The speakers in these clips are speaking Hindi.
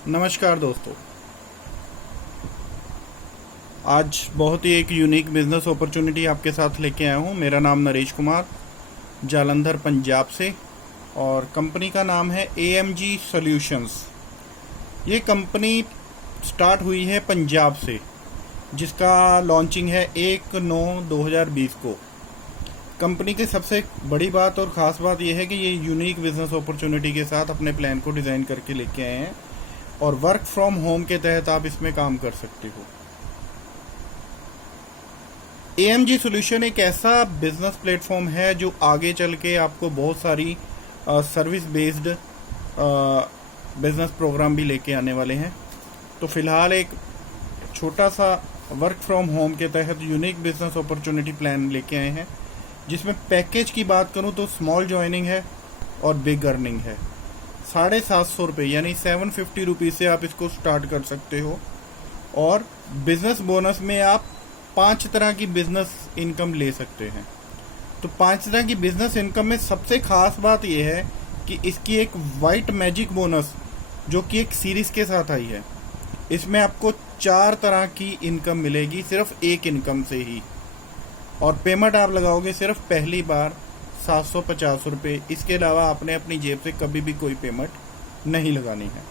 नमस्कार दोस्तों। आज बहुत ही एक यूनिक बिजनेस अपॉर्चुनिटी आपके साथ लेके आया हूँ। मेरा नाम नरेश कुमार, जालंधर पंजाब से, और कंपनी का नाम है AMG सॉल्यूशंस। ये कंपनी स्टार्ट हुई है पंजाब से, जिसका लॉन्चिंग है 1/9/2020 को। कंपनी की सबसे बड़ी बात और ख़ास बात यह है कि ये यूनिक बिजनेस अपॉर्चुनिटी के साथ अपने प्लान को डिज़ाइन करके लेके आए हैं और वर्क फ्रॉम होम के तहत आप इसमें काम कर सकते हो। AMG सॉल्यूशन एक ऐसा बिजनेस प्लेटफॉर्म है जो आगे चल के आपको बहुत सारी सर्विस बेस्ड बिजनेस प्रोग्राम भी लेके आने वाले हैं। तो फिलहाल एक छोटा सा वर्क फ्रॉम होम के तहत यूनिक बिजनेस अपॉर्चुनिटी प्लान लेके आए हैं, जिसमें पैकेज की बात करूं तो स्मॉल ज्वाइनिंग है और बिग अर्निंग है। 750 रुपये यानी 750 रुपीज़ से आप इसको स्टार्ट कर सकते हो, और बिजनेस बोनस में आप 5 तरह की बिजनेस इनकम ले सकते हैं। तो 5 तरह की बिजनेस इनकम में सबसे खास बात यह है कि इसकी एक वाइट मैजिक बोनस जो कि एक सीरीज के साथ आई है, इसमें आपको 4 तरह की इनकम मिलेगी सिर्फ एक इनकम से ही, और पेमेंट आप लगाओगे सिर्फ पहली बार 750 रुपये। इसके अलावा आपने अपनी जेब से कभी भी कोई पेमेंट नहीं लगानी है।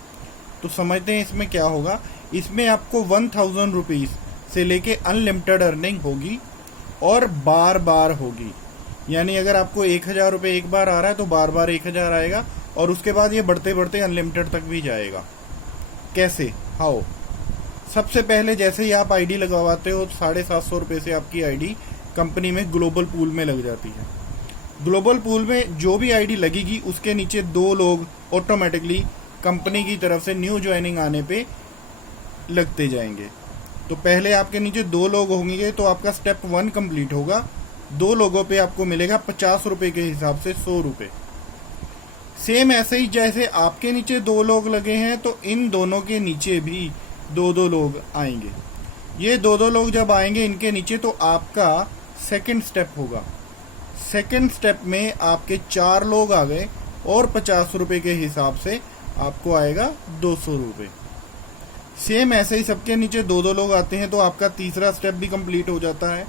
तो समझते हैं इसमें क्या होगा। इसमें आपको 1000 रुपीज़ से लेके अनलिमिटेड अर्निंग होगी और बार बार होगी। यानी अगर आपको 1000 रुपये एक बार आ रहा है तो बार बार 1000 आएगा, और उसके बाद ये बढ़ते बढ़ते अनलिमिटेड तक भी जाएगा। कैसे, हाउ? सबसे पहले जैसे ही आप आईडी लगवाते हो 750 रुपये से आपकी आईडी कंपनी में ग्लोबल पूल में लग जाती है। ग्लोबल पूल में जो भी आईडी लगेगी उसके नीचे 2 लोग ऑटोमेटिकली कंपनी की तरफ से न्यू ज्वाइनिंग आने पे लगते जाएंगे। तो पहले आपके नीचे 2 लोग होंगे तो आपका स्टेप 1 कंप्लीट होगा। 2 लोगों पे आपको मिलेगा 50 रुपये के हिसाब से 100 रुपये। सेम ऐसे ही जैसे आपके नीचे 2 लोग लगे हैं तो इन दोनों के नीचे भी 2-2 लोग आएंगे। ये 2-2 लोग जब आएंगे इनके नीचे तो आपका सेकंड स्टेप होगा। सेकंड स्टेप में आपके 4 लोग आ गए और 50 रुपये के हिसाब से आपको आएगा 200 रुपये। सेम ऐसे ही सबके नीचे 2-2 लोग आते हैं तो आपका तीसरा स्टेप भी कंप्लीट हो जाता है,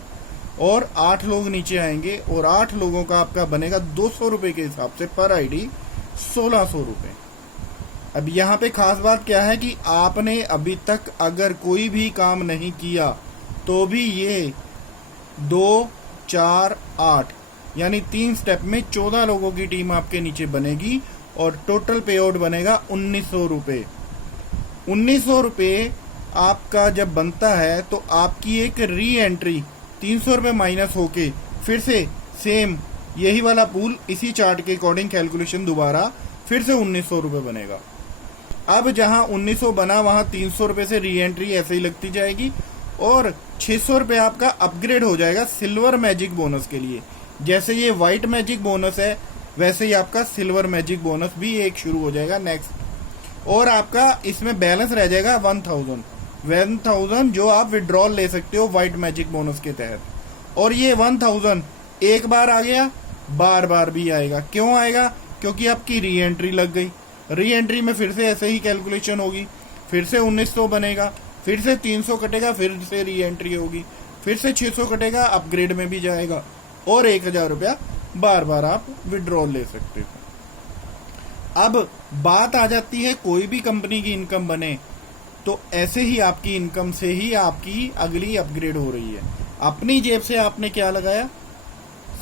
और 8 लोग नीचे आएंगे और 8 लोगों का आपका बनेगा 200 रुपये के हिसाब से पर आईडी 1600 रुपये। अब यहाँ पे खास बात क्या है कि आपने अभी तक अगर कोई भी काम नहीं किया तो भी ये 2, 4, 8 यानी 3 स्टेप में 14 लोगों की टीम आपके नीचे बनेगी और टोटल पे आउट बनेगा 1900 रुपये। 1900 रुपये आपका जब बनता है तो आपकी एक री एंट्री 300 रुपये माइनस होके फिर से सेम यही वाला पूल इसी चार्ट के अकॉर्डिंग कैलकुलेशन दोबारा फिर से 1900 रुपये बनेगा। अब जहां 1900 बना वहां 300 रुपये से री एंट्री ऐसे ही लगती जाएगी, और 600 रुपये आपका अपग्रेड हो जाएगा सिल्वर मैजिक बोनस के लिए। जैसे ये व्हाइट मैजिक बोनस है वैसे ही आपका सिल्वर मैजिक बोनस भी एक शुरू हो जाएगा नेक्स्ट, और आपका इसमें बैलेंस रह जाएगा 1000 जो आप विड्रॉल ले सकते हो व्हाइट मैजिक बोनस के तहत। और ये 1000 एक बार आ गया, बार बार भी आएगा। क्यों आएगा? क्योंकि आपकी री एंट्री लग गई। री एंट्री में फिर से ऐसे ही कैलकुलेशन होगी, फिर से 1900 बनेगा, फिर से 300 कटेगा, फिर से री एंट्री होगी, फिर से 600 कटेगा, अपग्रेड में भी जाएगा, और 1000 रुपया बार बार आप विड्रॉल ले सकते हो। अब बात आ जाती है कोई भी कंपनी की इनकम बने तो ऐसे ही आपकी इनकम से ही आपकी अगली अपग्रेड हो रही है। अपनी जेब से आपने क्या लगाया?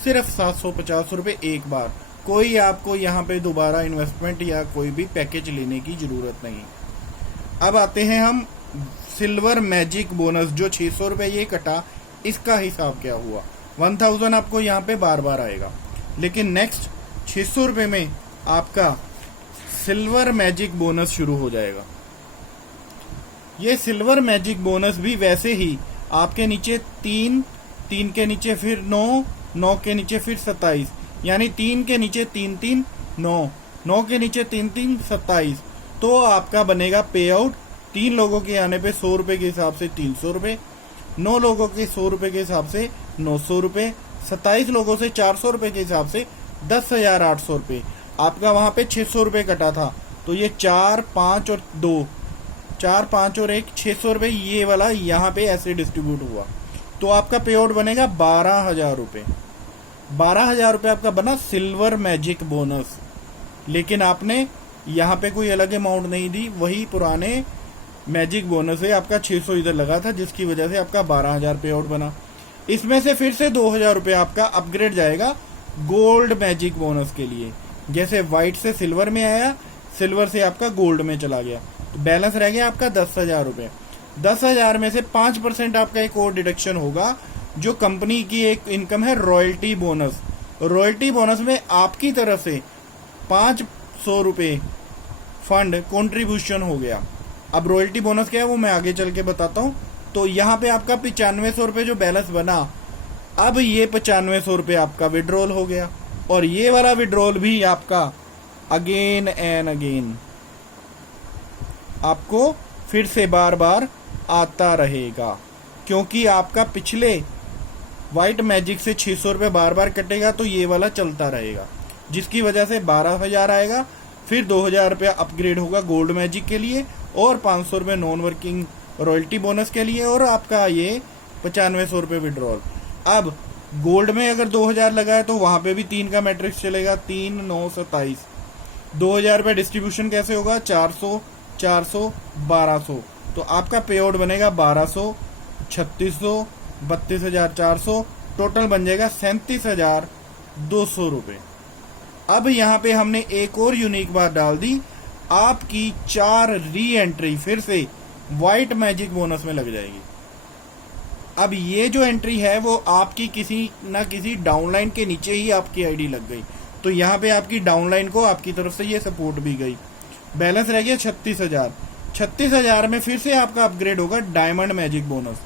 सिर्फ 750 रुपये एक बार। कोई आपको यहाँ पे दोबारा इन्वेस्टमेंट या कोई भी पैकेज लेने की जरूरत नहीं। अब आते हैं हम सिल्वर मैजिक बोनस जो 600 रुपये ये कटा, इसका हिसाब क्या हुआ। 1000 आपको यहाँ पे बार बार आएगा, लेकिन नेक्स्ट 600 रुपये में आपका सिल्वर मैजिक बोनस शुरू हो जाएगा। ये सिल्वर मैजिक बोनस भी वैसे ही आपके नीचे 3 के नीचे फिर 9 के नीचे फिर 27, यानी 3 के नीचे 3 9 के नीचे 3 27। तो आपका बनेगा पे आउट 3 लोगों के आने पे 100 रुपये के हिसाब से 300 रुपये, 9 लोगों के 100 रुपये के हिसाब से 900 रुपये, 27 लोगों से 400 रुपये के हिसाब से 10,800 रुपये। आपका वहां पे 600 रुपये कटा था, तो ये 4, 5 और 2 4, 5 और 1 600 रुपये ये वाला यहाँ पे ऐसे डिस्ट्रीब्यूट हुआ, तो आपका पे आउट बनेगा 12,000 रुपये। 12,000 रुपये आपका बना सिल्वर मैजिक बोनस। लेकिन आपने यहाँ पे कोई अलग अमाउंट नहीं दी, वही पुराने मैजिक बोनस है, आपका 600 इधर लगा था, जिसकी वजह से आपका 12,000 पे आउट बना। इसमें से फिर से 2,000 रुपये आपका अपग्रेड जाएगा गोल्ड मैजिक बोनस के लिए। जैसे व्हाइट से सिल्वर में आया, सिल्वर से आपका गोल्ड में चला गया, तो बैलेंस रह गया आपका 10,000 रुपये। 10,000 में से 5% आपका एक और डिडक्शन होगा, जो कंपनी की एक इनकम है रॉयल्टी बोनस। रॉयल्टी बोनस में आपकी तरफ से 500 रुपये फंड कॉन्ट्रीब्यूशन हो गया। अब रॉयल्टी बोनस क्या है वो मैं आगे चल के बताता हूँ। तो यहाँ पे आपका 9500 रुपये जो बैलेंस बना, अब ये 9500 रुपये आपका विड्रॉल हो गया, और ये वाला विड्रॉल भी आपका अगेन एंड अगेन आपको फिर से बार बार आता रहेगा, क्योंकि आपका पिछले व्हाइट मैजिक से 600 रुपये बार बार कटेगा, तो ये वाला चलता रहेगा, जिसकी वजह से 12,000 आएगा। फिर 2,000 रुपया अपग्रेड होगा गोल्ड मैजिक के लिए, और 500 रुपये नॉन वर्किंग रॉयल्टी बोनस के लिए, और आपका ये 9500 रुपये विड्रॉल। अब गोल्ड में अगर 2,000 लगा है तो वहां पे भी 3 का मैट्रिक्स चलेगा, 3, 9, 27। 2,000 रुपये डिस्ट्रीब्यूशन कैसे होगा, 400, 400, 1200, तो आपका पे आउट बनेगा 1200, 3600, 32,400, टोटल बन जाएगा 37,200 रुपये। अब यहाँ पे हमने एक और यूनिक बात डाल दी, आपकी 4 री एंट्री फिर से व्हाइट मैजिक बोनस में लग जाएगी। अब ये जो एंट्री है वो आपकी किसी ना किसी डाउनलाइन के नीचे ही आपकी आईडी लग गई, तो यहाँ पे आपकी डाउनलाइन को आपकी तरफ से ये सपोर्ट भी गई। बैलेंस रह गया 36,000। 36,000 में फिर से आपका अपग्रेड होगा diamond magic bonus.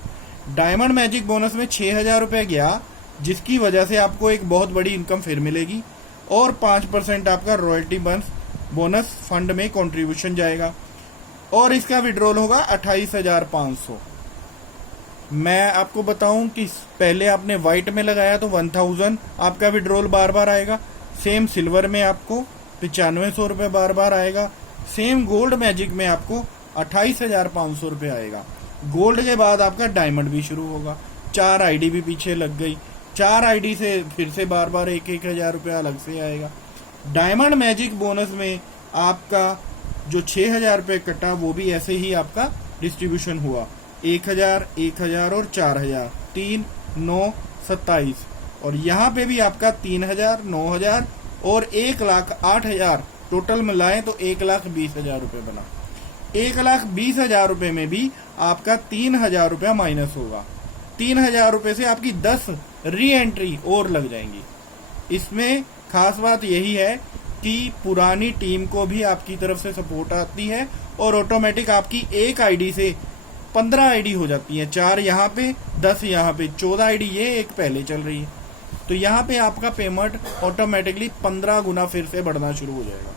Diamond magic bonus में 6,000 रुपये गया, जिसकी वजह से आपको एक बहुत बड़ी इनकम फिर मिलेगी, और 5% आपका रॉयल्टी बोनस फंड में कंट्रीब्यूशन जाएगा, और इसका विड्रॉल होगा 28,500। मैं आपको बताऊं कि पहले आपने व्हाइट में लगाया तो 1000 आपका विड्रॉल बार बार आएगा, सेम सिल्वर में आपको 9500 रुपये बार बार आएगा, सेम गोल्ड मैजिक में आपको 28,500 रुपये आएगा। गोल्ड के बाद आपका डायमंड भी शुरू होगा, 4 आईडी भी पीछे लग गई, 4 आईडी से फिर से बार बार 1,000 रुपया अलग से आएगा। डायमंड मैजिक बोनस में आपका जो 6,000 रुपये कटा वो भी ऐसे ही आपका डिस्ट्रीब्यूशन हुआ, 1,000, 1,000 और 4,000, 3, 9, 27, और यहाँ पे भी आपका 3,000, 9,000 और 1,08,000 टोटल मिलाएं तो 1,20,000 रुपये बना। 1,20,000 रुपये में भी आपका 3,000 रुपया माइनस होगा। 3,000 रुपये से आपकी 10 री एंट्री और लग जाएंगी। इसमें खास बात यही है कि पुरानी टीम को भी आपकी तरफ से सपोर्ट आती है, और ऑटोमेटिक आपकी एक आईडी से 15 आईडी हो जाती है, 4 यहाँ पे, 10 यहाँ पे, 14 आईडी ये एक पहले चल रही है, तो यहाँ पे आपका पेमेंट ऑटोमेटिकली 15 गुना फिर से बढ़ना शुरू हो जाएगा।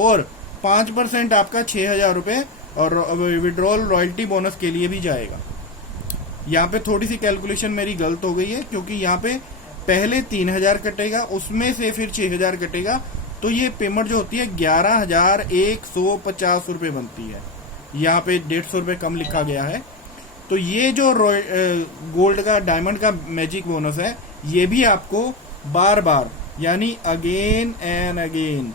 और 5% आपका 6,000 रुपये और विड्रॉल रॉयल्टी बोनस के लिए भी जाएगा। यहाँ पे थोड़ी सी कैलकुलेशन मेरी गलत हो गई है, क्योंकि यहाँ पे पहले 3,000 कटेगा, उसमें से फिर 6,000 कटेगा, तो ये पेमेंट जो होती है 11,150 रुपये बनती है। यहाँ पे 150 रुपये कम लिखा गया है। तो ये जो गोल्ड का डायमंड का मैजिक बोनस है, ये भी आपको बार बार यानी अगेन एंड अगेन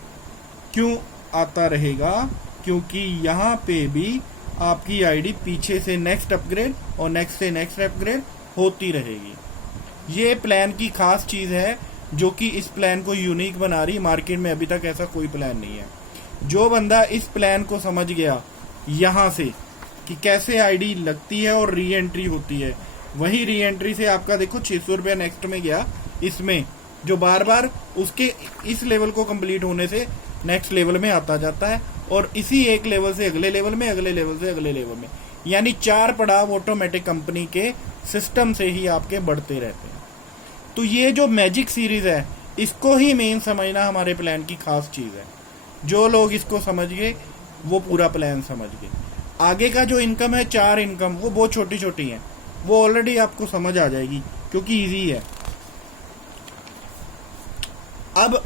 क्यों आता रहेगा, क्योंकि यहाँ पे भी आपकी आईडी पीछे से नेक्स्ट अपग्रेड और नेक्स्ट से नेक्स्ट अपग्रेड होती रहेगी। ये प्लान की खास चीज़ है जो कि इस प्लान को यूनिक बना रही। मार्केट में अभी तक ऐसा कोई प्लान नहीं है। जो बंदा इस प्लान को समझ गया यहाँ से कि कैसे आईडी लगती है और री एंट्री होती है, वही री एंट्री से आपका देखो 600 रुपया नेक्स्ट में गया, इसमें जो बार बार उसके इस लेवल को कंप्लीट होने से नेक्स्ट लेवल में आता जाता है, और इसी एक लेवल से अगले लेवल में, अगले लेवल से अगले लेवल में, यानी 4 पड़ाव ऑटोमेटिक कंपनी के सिस्टम से ही आपके बढ़ते रहते हैं। तो ये जो मैजिक सीरीज है, इसको ही मेन समझना हमारे प्लान की खास चीज़ है। जो लोग इसको समझ गए वो पूरा प्लान समझ गए। आगे का जो इनकम है 4 इनकम, वो बहुत छोटी छोटी है, वो ऑलरेडी आपको समझ आ जाएगी क्योंकि इजी है। अब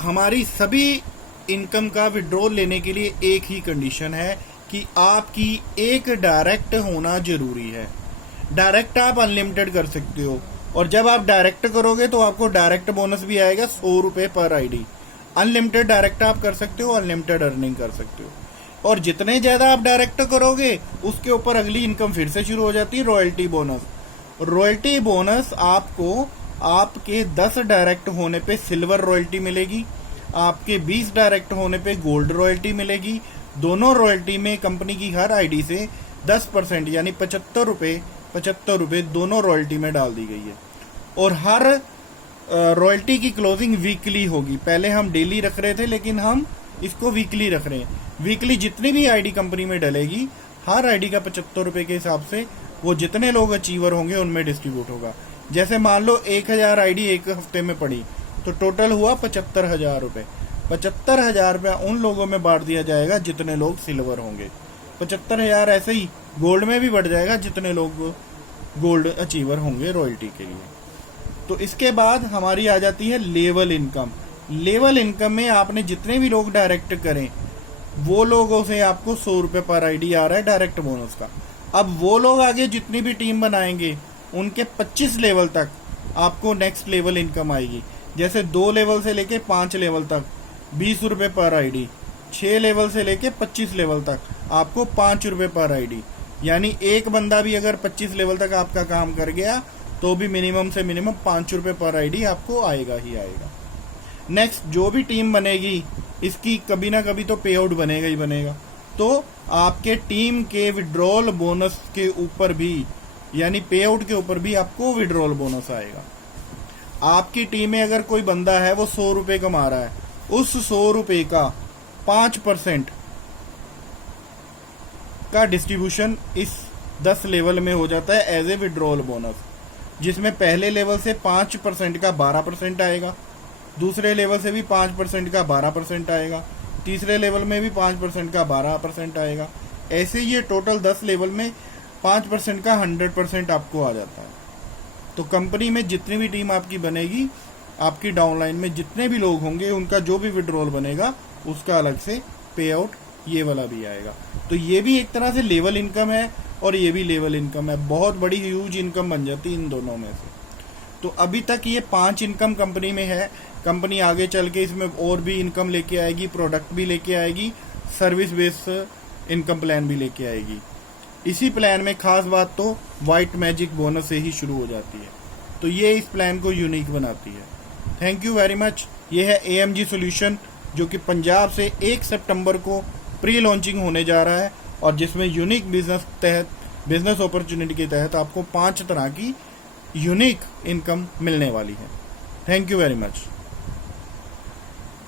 हमारी सभी इनकम का विड्रॉल लेने के लिए एक ही कंडीशन है कि आपकी एक डायरेक्ट होना जरूरी है। डायरेक्ट आप अनलिमिटेड कर सकते हो, और जब आप डायरेक्ट करोगे तो आपको डायरेक्ट बोनस भी आएगा 100 रुपये पर आईडी। अनलिमिटेड डायरेक्ट आप कर सकते हो, अनलिमिटेड अर्निंग कर सकते हो। और जितने ज्यादा आप डायरेक्ट करोगे उसके ऊपर अगली इनकम फिर से शुरू हो जाती है, रॉयल्टी बोनस। रॉयल्टी बोनस आपको आपके 10 डायरेक्ट होने पे सिल्वर रॉयल्टी मिलेगी, आपके 20 डायरेक्ट होने पे गोल्ड रॉयल्टी मिलेगी। दोनों रॉयल्टी में कंपनी की हर आईडी से 10% यानी 75 रुपए दोनों रॉयल्टी में डाल दी गई है। और हर रॉयल्टी की क्लोजिंग वीकली होगी। पहले हम डेली रख रहे थे, लेकिन हम इसको वीकली रख रहे हैं। वीकली जितनी भी आईडी कंपनी में डलेगी, हर आईडी का 75 रुपए के हिसाब से वो जितने लोग अचीवर होंगे उनमें डिस्ट्रीब्यूट होगा। जैसे मान लो 1000 आईडी एक हफ्ते में पड़ी तो टोटल हुआ 75,000 रुपए। 75,000 रुपया उन लोगों में बांट दिया जाएगा जितने लोग सिल्वर होंगे। 75,000 ऐसे ही गोल्ड में भी बढ़ जाएगा जितने लोग गोल्ड अचीवर होंगे रॉयल्टी के लिए। तो इसके बाद हमारी आ जाती है लेवल इनकम। लेवल इनकम में आपने जितने भी लोग डायरेक्ट करें वो लोगों से आपको 100 रुपये पर आईडी आ रहा है डायरेक्ट बोनस का। अब वो लोग आगे जितनी भी टीम बनाएंगे उनके 25 लेवल तक आपको नेक्स्ट लेवल इनकम आएगी। जैसे 2 लेवल से लेके 5 लेवल तक 20 रुपये पर आईडी, 6 लेवल से लेके 25 लेवल तक आपको 5 रुपये पर आईडी। यानी एक बंदा भी अगर 25 लेवल तक आपका काम कर गया तो भी मिनिमम से मिनिमम 5 रुपये पर आईडी आपको आएगा ही आएगा। नेक्स्ट जो भी टीम बनेगी इसकी कभी ना कभी तो पे आउट बनेगा ही बनेगा। तो आपके टीम के विड्रॉल बोनस के ऊपर भी, यानी पे आउट के ऊपर भी आपको विड्रॉल बोनस आएगा। आपकी टीम में अगर कोई बंदा है वो 100 रुपये कमा रहा है, उस 100 रुपये का 5% का डिस्ट्रीब्यूशन इस 10 लेवल में हो जाता है एज ए विड्रॉल बोनस, जिसमें पहले लेवल से 5% का 12% आएगा, दूसरे लेवल से भी 5% का 12% आएगा, तीसरे लेवल में भी 5% का 12% आएगा। ऐसे ये टोटल 10 लेवल में 5% का 100% आपको आ जाता है। तो कंपनी में जितनी भी टीम आपकी बनेगी, आपकी डाउनलाइन में जितने भी लोग होंगे उनका जो भी विड्रॉल बनेगा उसका अलग से पे आउट ये वाला भी आएगा। तो ये भी एक तरह से लेवल इनकम है और ये भी लेवल इनकम है। बहुत बड़ी ह्यूज इनकम बन जाती है इन दोनों में से। तो अभी तक ये 5 इनकम कंपनी में है। कंपनी आगे चल के इसमें और भी इनकम लेके आएगी, प्रोडक्ट भी लेके आएगी, सर्विस बेस्ड इनकम प्लान भी लेके आएगी। इसी प्लान में खास बात तो वाइट मैजिक बोनस से ही शुरू हो जाती है। तो ये इस प्लान को यूनिक बनाती है। Thank you very much. ये है AMG सॉल्यूशन, जो कि पंजाब से 1 सितंबर को प्री लॉन्चिंग होने जा रहा है, और जिसमें यूनिक बिजनेस अपॉर्चुनिटी के तहत आपको 5 तरह की यूनिक इनकम मिलने वाली है। Thank you very much.